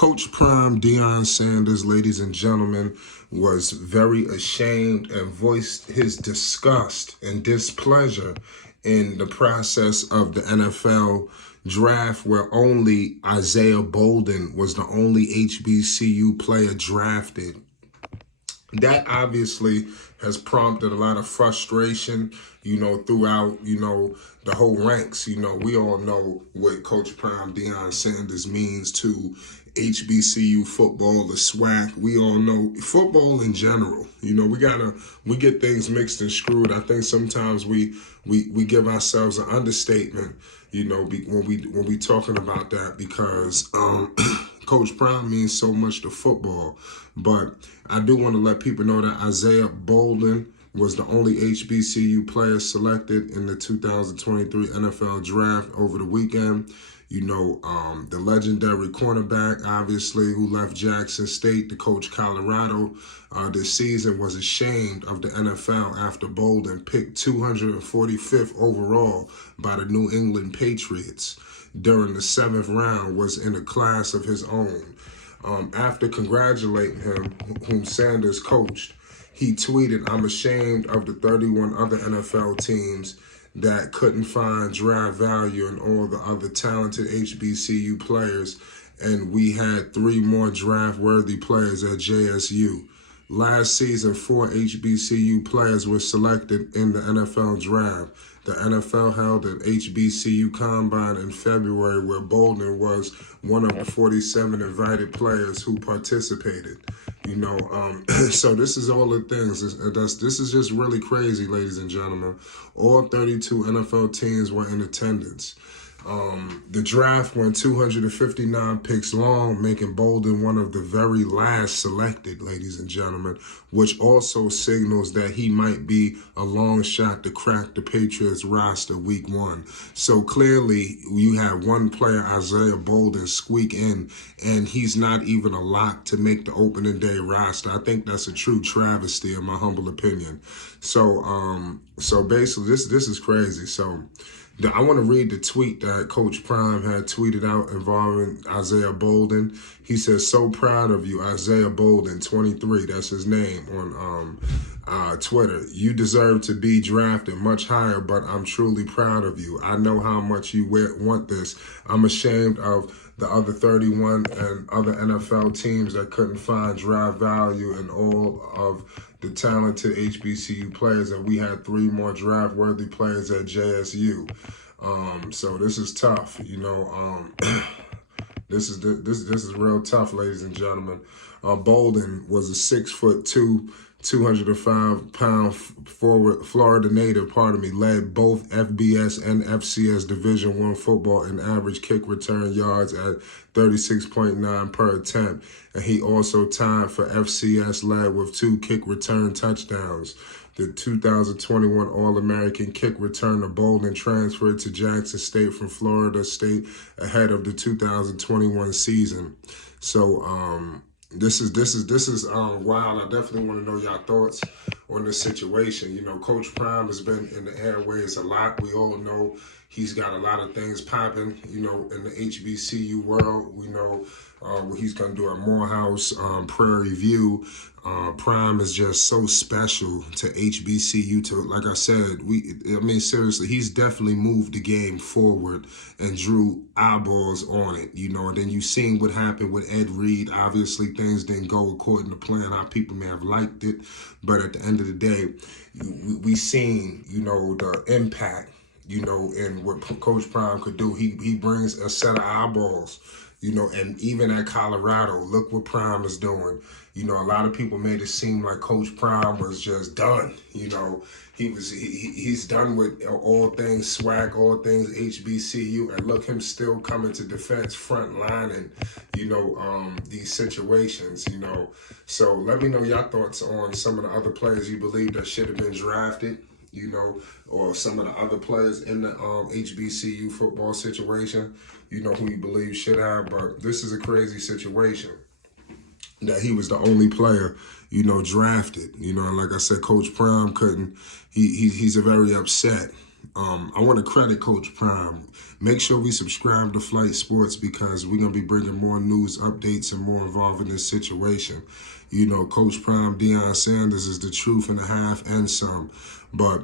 Coach Prime Deion Sanders, ladies and gentlemen, was very ashamed and voiced his disgust and displeasure in the process of the NFL draft, where only Isaiah Bolden was the only HBCU player drafted. That obviously has prompted a lot of frustration, throughout, the whole ranks. We all know what Coach Prime Deion Sanders means to HBCU football, the SWAC. We all know football in general. We get things mixed and screwed. I think sometimes we give ourselves an understatement, when we talking about that, because Coach Prime means so much to football. But I do want to let people know that Isaiah Bolden was the only HBCU player selected in the 2023 NFL Draft over the weekend. The legendary cornerback, obviously, who left Jackson State to coach Colorado this season, was ashamed of the NFL after Bolden picked 245th overall by the New England Patriots during the 7th round, was in a class of his own. After congratulating him, whom Sanders coached, he tweeted, "I'm ashamed of the 31 other NFL teams that couldn't find draft value in all the other talented HBCU players, and we had 3 more draft-worthy players at JSU. Last season, 4 HBCU players were selected in the NFL draft. The NFL held an HBCU combine in February where Bolden was one of the 47 invited players who participated." So this is all the things. This is just really crazy, ladies and gentlemen. All 32 NFL teams were in attendance. The draft went 259 picks long, making Bolden one of the very last selected, ladies and gentlemen, which also signals that he might be a long shot to crack the Patriots roster week 1. So clearly you have one player, Isaiah Bolden, squeak in, and he's not even a lock to make the opening day roster. I think that's a true travesty, in my humble opinion. So basically this is crazy. So I want to read the tweet that Coach Prime had tweeted out involving Isaiah Bolden. He says, "So proud of you, Isaiah Bolden, 23, that's his name on Twitter. "You deserve to be drafted much higher, but I'm truly proud of you. I know how much you want this. I'm ashamed of the other 31 and other NFL teams that couldn't find draft value in all of the talented HBCU players, and we had 3 more draft-worthy players at JSU. So this is tough, This is real tough, ladies and gentlemen. Bolden was a 6'2", 205-pound forward Florida native, led both FBS and FCS Division I football in average kick return yards at 36.9 per attempt. And he also tied for FCS led with 2 kick return touchdowns. The 2021 All-American kick returner Bolden transferred to Jackson State from Florida State ahead of the 2021 season. So, this is wild. I definitely want to know y'all thoughts on this situation. Coach Prime has been in the airways a lot. We all know he's got a lot of things popping, in the HBCU world. We know what he's going to do at Morehouse, Prairie View. Prime is just so special to HBCU. Like I said, seriously, he's definitely moved the game forward and drew eyeballs on it, and then you seen what happened with Ed Reed. Obviously, things didn't go according to plan, how people may have liked it, but at the end of the day, we seen, the impact, and what Coach Prime could do. He brings a set of eyeballs, and even at Colorado, look what Prime is doing. A lot of people made it seem like Coach Prime was just done. He's done with all things SWAC, all things HBCU, and look, him still coming to defense front line and, these situations, So let me know your thoughts on some of the other players you believe that should have been drafted, or some of the other players in the HBCU football situation, who you believe should have. But this is a crazy situation that he was the only player, drafted. And like I said, Coach Prime couldn't. He's a very upset. I want to credit Coach Prime. Make sure we subscribe to Flight Sports because we're going to be bringing more news, updates, and more involved in this situation. You know, Coach Prime, Deion Sanders is the truth and a half and some. But,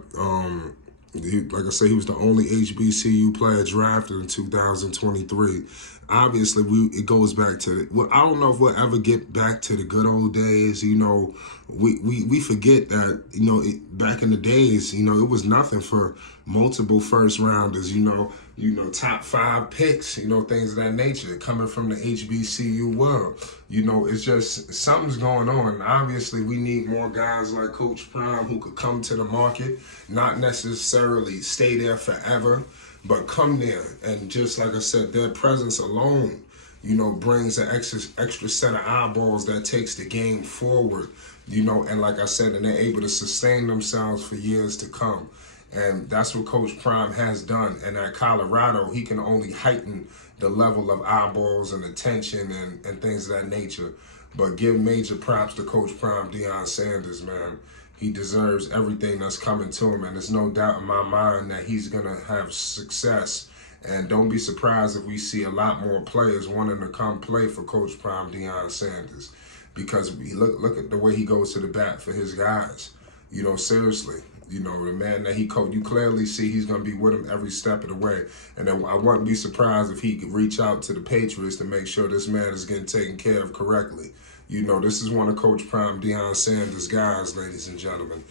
like I say, he was the only HBCU player drafted in 2023. Obviously, it goes back to well, I don't know if we'll ever get back to the good old days. You know, we forget that, you know, back in the days, you know, it was nothing for multiple first rounders, you know, top 5 picks, you know, things of that nature coming from the HBCU world. You know, it's just something's going on. Obviously, we need more guys like Coach Prime who could come to the market, not necessarily stay there forever, but come there. And just like I said, their presence alone, you know, brings an extra set of eyeballs that takes the game forward, you know, and like I said, and they're able to sustain themselves for years to come. And that's what Coach Prime has done. And at Colorado, he can only heighten the level of eyeballs and attention and things of that nature. But give major props to Coach Prime, Deion Sanders, man. He deserves everything that's coming to him. And there's no doubt in my mind that he's going to have success. And don't be surprised if we see a lot more players wanting to come play for Coach Prime, Deion Sanders. Because we look at the way he goes to the bat for his guys. You know, seriously. You know, the man that he coached, you clearly see he's going to be with him every step of the way. And then I wouldn't be surprised if he could reach out to the Patriots to make sure this man is getting taken care of correctly. You know, this is one of Coach Prime, Deion Sanders' guys, ladies and gentlemen.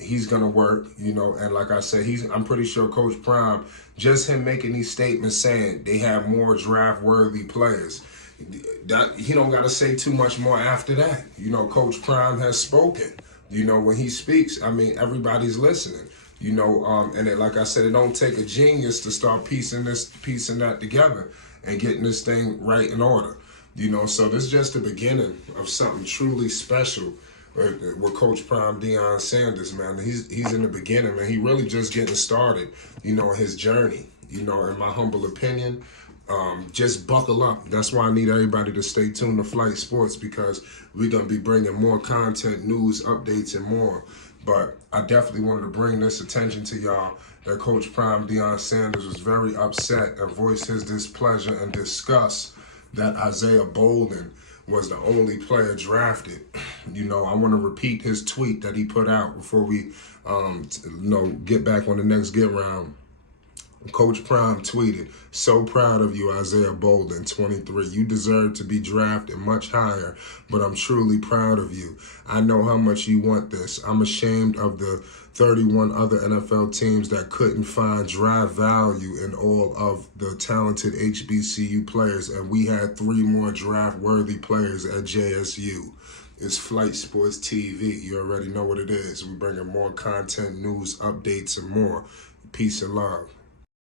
He's going to work, you know, and like I said, I'm pretty sure Coach Prime, just him making these statements saying they have more draft-worthy players, that he don't got to say too much more after that. You know, Coach Prime has spoken. You know, when he speaks, I mean, everybody's listening. You know, like I said, it don't take a genius to start piecing that together and getting this thing right in order. You know, so this is just the beginning of something truly special with Coach Prime, Deion Sanders, man. He's in the beginning, man. He really just getting started, you know, his journey. You know, in my humble opinion, just buckle up. That's why I need everybody to stay tuned to Flight Sports because we're going to be bringing more content, news, updates, and more. But I definitely wanted to bring this attention to y'all that Coach Prime, Deion Sanders, was very upset and voiced his displeasure and disgust that Isaiah Bolden was the only player drafted. You know, I want to repeat his tweet that he put out before we, get back on the next get round. Coach Prime tweeted, "So proud of you, Isaiah Bolden, 23. You deserve to be drafted much higher, but I'm truly proud of you. I know how much you want this. I'm ashamed of the 31 other NFL teams that couldn't find draft value in all of the talented HBCU players, and we had 3 more draft-worthy players at JSU. It's Flight Sports TV. You already know what it is. We're bringing more content, news, updates, and more. Peace and love."